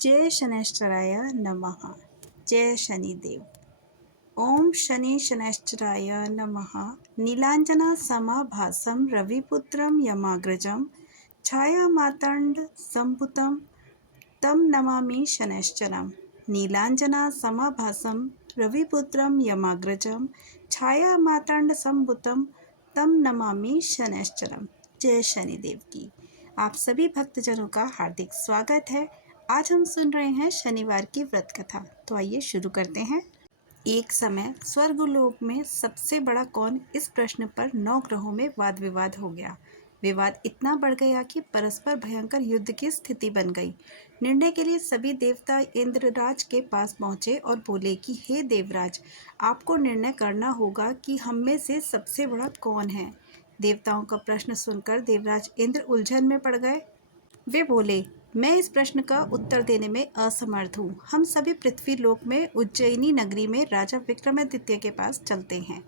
जय शनैश्चराय नमः। जय शनिदेव। ओम शनि शनैश्चराय नमः। नीलांजनासमाभासं रविपुत्रं यमाग्रजं छायामातंड संभुतं तं नमामि शनैश्चरम्। नीलांजनासमाभासं रविपुत्रं यमाग्रजं छायामातंड संभुतं तं नमामि शनैश्चरम्। जय शनिदेव की आप सभी भक्तजनों का हार्दिक स्वागत है। आज हम सुन रहे हैं शनिवार की व्रत कथा। तो आइए शुरू करते हैं। एक समय स्वर्गलोक में सबसे बड़ा कौन, इस प्रश्न पर 9 ग्रहों में वाद विवाद हो गया। विवाद इतना बढ़ गया कि परस्पर भयंकर युद्ध की स्थिति बन गई। निर्णय के लिए सभी देवता इंद्रराज के पास पहुंचे और बोले कि हे देवराज, आपको निर्णय करना होगा कि हम में से सबसे बड़ा कौन है। देवताओं का प्रश्न सुनकर देवराज इंद्र उलझन में पड़ गए। वे बोले, मैं इस प्रश्न का उत्तर देने में असमर्थ हूँ। हम सभी पृथ्वी लोक में उज्जैनी नगरी में राजा विक्रमादित्य के पास चलते हैं।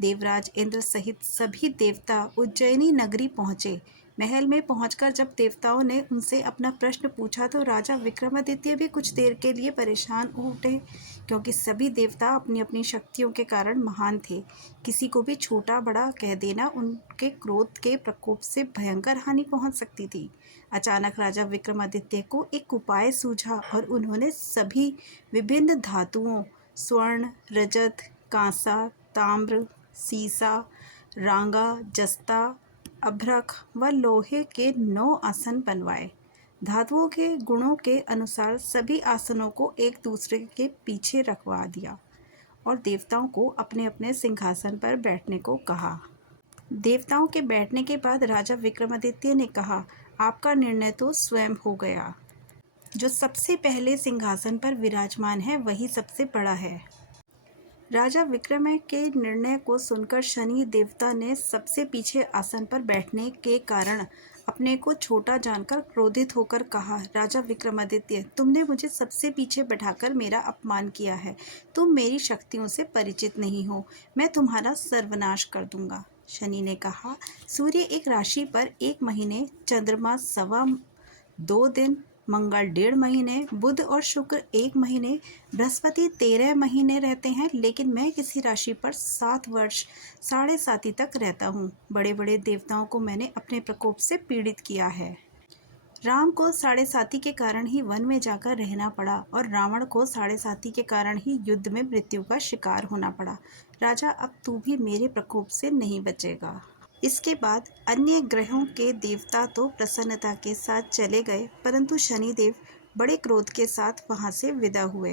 देवराज इंद्र सहित सभी देवता उज्जैनी नगरी पहुंचे। महल में पहुंचकर जब देवताओं ने उनसे अपना प्रश्न पूछा तो राजा विक्रमादित्य भी कुछ देर के लिए परेशान हो उठे, क्योंकि सभी देवता अपनी अपनी शक्तियों के कारण महान थे। किसी को भी छोटा बड़ा कह देना उनके क्रोध के प्रकोप से भयंकर हानि पहुंच सकती थी। अचानक राजा विक्रमादित्य को एक उपाय सूझा और उन्होंने सभी विभिन्न धातुओं, स्वर्ण, रजत, कांसा, ताम्र, सीसा, रांगा, जस्ता, अभ्रक व लोहे के 9 आसन बनवाए। धातुओं के गुणों के अनुसार सभी आसनों को एक दूसरे के पीछे रखवा दिया और देवताओं को अपने अपने सिंहासन पर बैठने को कहा। देवताओं के बैठने के बाद राजा विक्रमादित्य ने कहा, आपका निर्णय तो स्वयं हो गया। जो सबसे पहले सिंहासन पर विराजमान है वही सबसे बड़ा है। राजा विक्रम के निर्णय को सुनकर शनि देवता ने सबसे पीछे आसन पर बैठने के कारण अपने को छोटा जानकर क्रोधित होकर कहा, राजा विक्रमादित्य, तुमने मुझे सबसे पीछे बैठाकर मेरा अपमान किया है। तुम मेरी शक्तियों से परिचित नहीं हो। मैं तुम्हारा सर्वनाश कर दूंगा। शनि ने कहा, सूर्य एक राशि पर 1 महीने, चंद्रमा 2.25 दिन, मंगल 1.5 महीने, बुध और शुक्र 1 महीने, बृहस्पति 13 महीने रहते हैं, लेकिन मैं किसी राशि पर 7 वर्ष 7.5 तक रहता हूँ। बड़े बड़े देवताओं को मैंने अपने प्रकोप से पीड़ित किया है। राम को 7.5 के कारण ही वन में जाकर रहना पड़ा और रावण को 7.5 के कारण ही युद्ध में मृत्यु का शिकार होना पड़ा। राजा, अब तू भी मेरे प्रकोप से नहीं बचेगा। इसके बाद अन्य ग्रहों के देवता तो प्रसन्नता के साथ चले गए, परंतु शनिदेव बड़े क्रोध के साथ वहां से विदा हुए।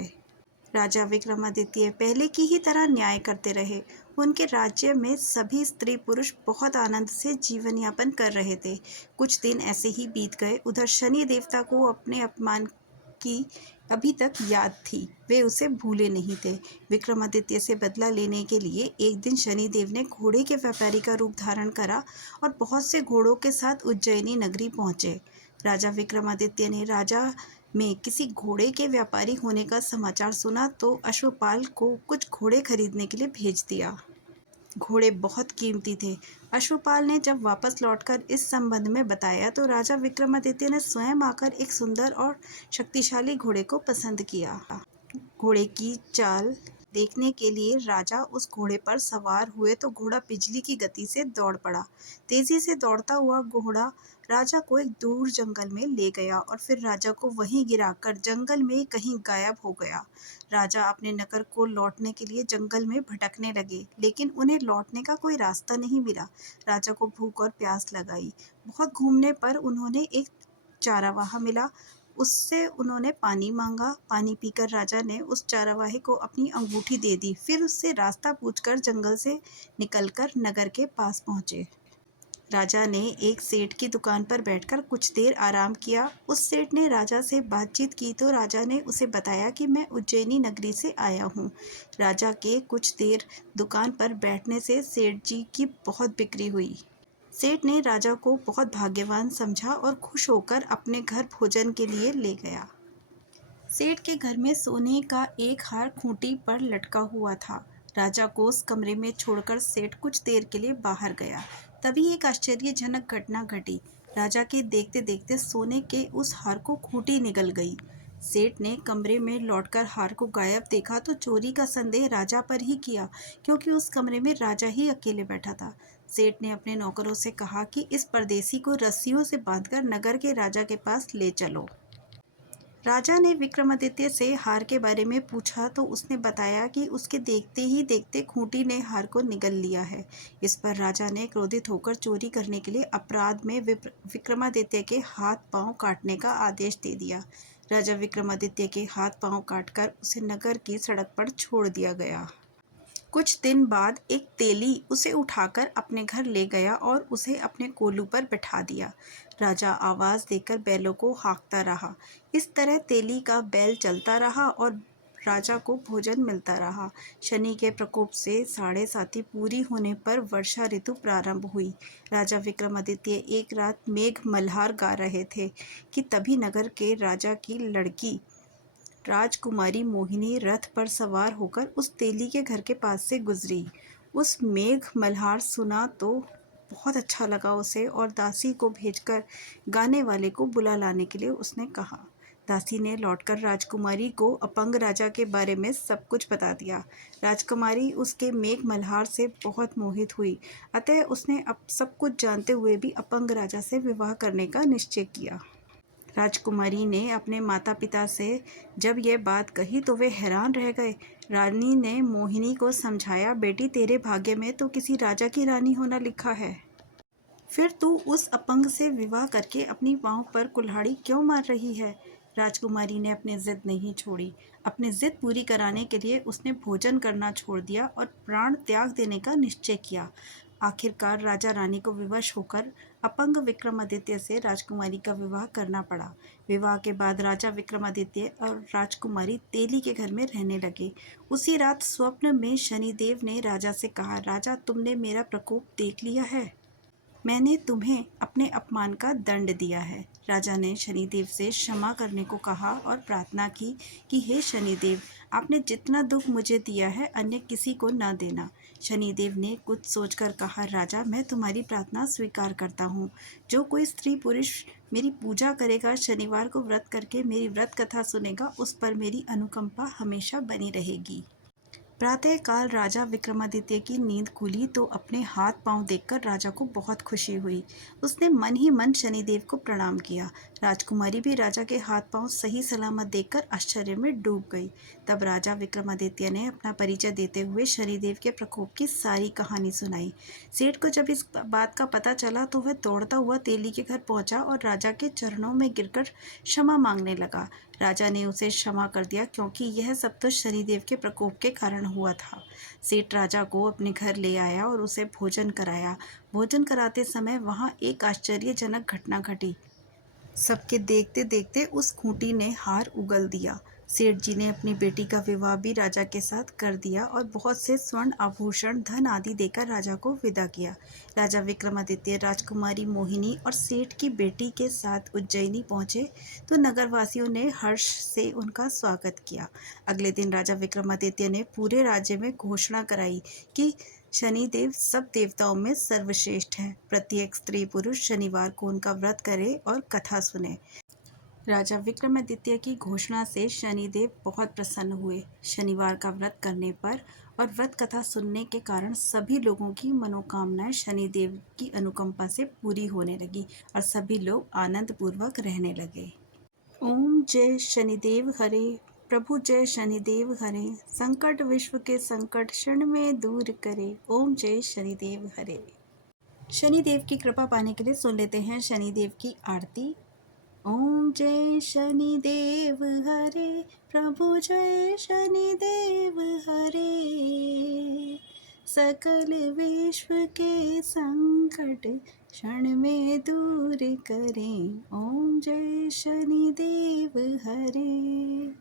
राजा विक्रमादित्य पहले की ही तरह न्याय करते रहे। उनके राज्य में सभी स्त्री पुरुष बहुत आनंद से जीवन यापन कर रहे थे। कुछ दिन ऐसे ही बीत गए। उधर शनि देवता को अपने अपमान की अभी तक याद थी। वे उसे भूले नहीं थे। विक्रमादित्य से बदला लेने के लिए एक दिन शनिदेव ने घोड़े के व्यापारी का रूप धारण करा और बहुत से घोड़ों के साथ उज्जैनी नगरी पहुंचे। राजा विक्रमादित्य ने राजा में किसी घोड़े के व्यापारी होने का समाचार सुना तो अश्वपाल को कुछ घोड़े खरीदने के लिए भेज दिया। घोड़े बहुत कीमती थे। अश्वपाल ने जब वापस लौटकर इस संबंध में बताया तो राजा विक्रमादित्य ने स्वयं आकर एक सुंदर और शक्तिशाली घोड़े को पसंद किया। घोड़े की चाल देखने के लिए राजा उस घोड़े पर सवार हुए तो घोड़ा बिजली की गति से दौड़ पड़ा। तेजी से दौड़ता हुआ घोड़ा राजा को एक दूर जंगल में ले गया और फिर राजा को वहीं गिराकर जंगल में कहीं गायब हो गया। राजा अपने नगर को लौटने के लिए जंगल में भटकने लगे, लेकिन उन्हें लौटने का कोई रास्ता नहीं मिला। राजा को भूख और प्यास लगाई। बहुत घूमने पर उन्होंने एक चारावाहा मिला। उससे उन्होंने पानी मांगा। पानी पीकर राजा ने उस चारावाहे को अपनी अंगूठी दे दी। फिर उससे रास्ता पूछकर जंगल से निकलकर नगर के पास पहुंचे। राजा ने एक सेठ की दुकान पर बैठकर कुछ देर आराम किया। उस सेठ ने राजा से बातचीत की तो राजा ने उसे बताया कि मैं उज्जैनी नगरी से आया हूँ। राजा के कुछ देर दुकान पर बैठने से सेठ जी की बहुत बिक्री हुई। सेठ ने राजा को बहुत भाग्यवान समझा और खुश होकर अपने घर भोजन के लिए ले गया। सेठ के घर में सोने का एक हार खूंटी पर लटका हुआ था। राजा को उस कमरे में छोड़कर सेठ कुछ देर के लिए बाहर गया। तभी एक आश्चर्यजनक घटना घटी। राजा के देखते देखते सोने के उस हार को खूंटी निगल गई। सेठ ने कमरे में लौटकर हार को गायब देखा तो चोरी का संदेह राजा पर ही किया, क्योंकि उस कमरे में राजा ही अकेले बैठा था। सेठ ने अपने नौकरों से कहा कि इस परदेसी को रस्सियों से बांधकर नगर के राजा के पास ले चलो। राजा ने विक्रमादित्य से हार के बारे में पूछा तो उसने बताया कि उसके देखते ही देखते खूंटी ने हार को निगल लिया है। इस पर राजा ने क्रोधित होकर चोरी करने के लिए अपराध में विक्रमादित्य के हाथ पांव काटने का आदेश दे दिया। राजा विक्रमादित्य के हाथ पांव काटकर उसे नगर की सड़क पर छोड़ दिया गया। कुछ दिन बाद एक तेली उसे उठाकर अपने घर ले गया और उसे अपने कोलू पर बिठा दिया। राजा आवाज देकर बैलों को हाँकता रहा। इस तरह तेली का बैल चलता रहा और राजा को भोजन मिलता रहा। शनि के प्रकोप से 7.5 पूरी होने पर वर्षा ऋतु प्रारंभ हुई। राजा विक्रमादित्य एक रात मेघ मल्हार गा रहे थे कि तभी नगर के राजा की लड़की राजकुमारी मोहिनी रथ पर सवार होकर उस तेली के घर के पास से गुजरी। उस मेघ मल्हार सुना तो बहुत अच्छा लगा उसे और दासी को भेजकर गाने वाले को बुला लाने के लिए उसने कहा। दासी ने लौटकर राजकुमारी को अपंग राजा के बारे में सब कुछ बता दिया। राजकुमारी उसके मेघ मल्हार से बहुत मोहित हुई, अतः उसने अब सब कुछ जानते हुए भी अपंग राजा से विवाह करने का निश्चय किया। राजकुमारी ने अपने माता पिता से जब यह बात कही तो वे हैरान रह गए। रानी ने मोहिनी को समझाया, बेटी तेरे भाग्य में तो किसी राजा की रानी होना लिखा है, फिर तू उस अपंग से विवाह करके अपनी पाँव पर कुल्हाड़ी क्यों मार रही है। राजकुमारी ने अपनी जिद नहीं छोड़ी। अपनी जिद पूरी कराने के लिए उसने भोजन करना छोड़ दिया और प्राण त्याग देने का निश्चय किया। आखिरकार राजा रानी को विवश होकर अपंग विक्रमादित्य से राजकुमारी का विवाह करना पड़ा। विवाह के बाद राजा विक्रमादित्य और राजकुमारी तेली के घर में रहने लगे। उसी रात स्वप्न में शनिदेव ने राजा से कहा, राजा तुमने मेरा प्रकोप देख लिया है, मैंने तुम्हें अपने अपमान का दंड दिया है। राजा ने शनिदेव से क्षमा करने को कहा और प्रार्थना की कि हे शनिदेव, आपने जितना दुख मुझे दिया है अन्य किसी को न देना। शनिदेव ने कुछ सोचकर कहा, राजा मैं तुम्हारी प्रार्थना स्वीकार करता हूँ। जो कोई स्त्री पुरुष मेरी पूजा करेगा, शनिवार को व्रत करके मेरी व्रत कथा सुनेगा, उस पर मेरी अनुकंपा हमेशा बनी रहेगी। प्रातःकाल राजा विक्रमादित्य की नींद खुली तो अपने हाथ पांव देखकर राजा को बहुत खुशी हुई। उसने मन ही मन शनिदेव को प्रणाम किया। राजकुमारी भी राजा के हाथ पांव सही सलामत देखकर आश्चर्य में डूब गई। तब राजा विक्रमादित्य ने अपना परिचय देते हुए शनिदेव के प्रकोप की सारी कहानी सुनाई। सेठ को जब इस बात का पता चला तो वह दौड़ता हुआ तेली के घर पहुंचा और राजा के चरणों में गिरकर क्षमा मांगने लगा। राजा ने उसे क्षमा कर दिया, क्योंकि यह सब तो शनिदेव के प्रकोप के कारण हुआ था। सेठ राजा को अपने घर ले आया और उसे भोजन कराया। भोजन कराते समय वहां एक आश्चर्यजनक घटना घटी। सबके देखते देखते उस खूंटी ने हार उगल दिया। सेठ जी ने अपनी बेटी का विवाह भी राजा के साथ कर दिया और बहुत से स्वर्ण आभूषण धन आदि देकर राजा को विदा किया। राजा विक्रमादित्य राजकुमारी मोहिनी और सेठ की बेटी के साथ उज्जैनी पहुंचे तो नगरवासियों ने हर्ष से उनका स्वागत किया। अगले दिन राजा विक्रमादित्य ने पूरे राज्य में घोषणा कराई कि शनिदेव सब देवताओं में सर्वश्रेष्ठ है। प्रत्येक स्त्री पुरुष शनिवार को उनका व्रत करे और कथा सुने। राजा विक्रमादित्य की घोषणा से शनिदेव बहुत प्रसन्न हुए। शनिवार का व्रत करने पर और व्रत कथा सुनने के कारण सभी लोगों की मनोकामनाएं शनिदेव की अनुकंपा से पूरी होने लगी और सभी लोग आनंद पूर्वक रहने लगे। ओम जय शनिदेव हरे। प्रभु जय शनिदेव हरे। संकट विश्व के संकट क्षण में दूर करे। ओम जय शनिदेव हरे। शनिदेव की कृपा पाने के लिए सुन लेते हैं शनिदेव की आरती। ओम जय शनिदेव हरे। प्रभु जय शनिदेव हरे। सकल विश्व के संकट क्षण में दूर करें। ओम जय शनिदेव हरे।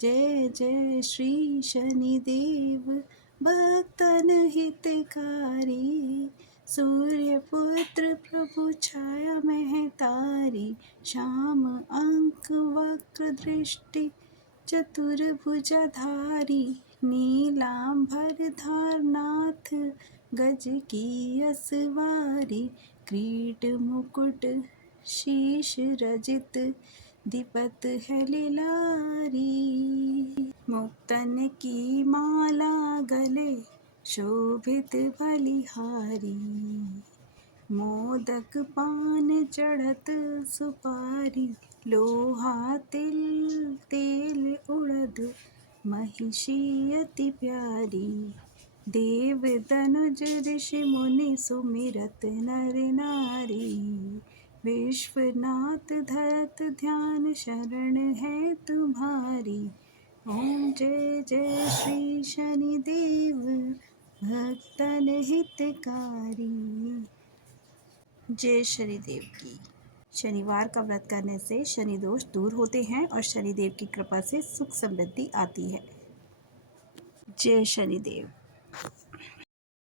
जय जय श्री शनिदेव भक्तन हितकारी। सूर्य पुत्र प्रभु छाया में तारी। श्याम अंक वक्र दृष्टि चतुर्भुजधारी। नीलांबर धारनाथ गज की असवारी। क्रीट मुकुट शीश रजित दीपत है लिलारी। मुक्तन की माला गले शोभित बलिहारी। मोदक पान चढ़त सुपारी। लोहा तिल तेल उड़द महिषी अति प्यारी। देव दनुज ऋषि मुनि सुमिरत नर नारी। विश्वनाथ धरत ध्यान शरण है तुम्हारी। ओम जय जय श्री शनिदेव भक्तन हितकारी। जय शनिदेव की। शनिवार का व्रत करने से शनि दोष दूर होते हैं और शनिदेव की कृपा से सुख समृद्धि आती है। जय शनिदेव।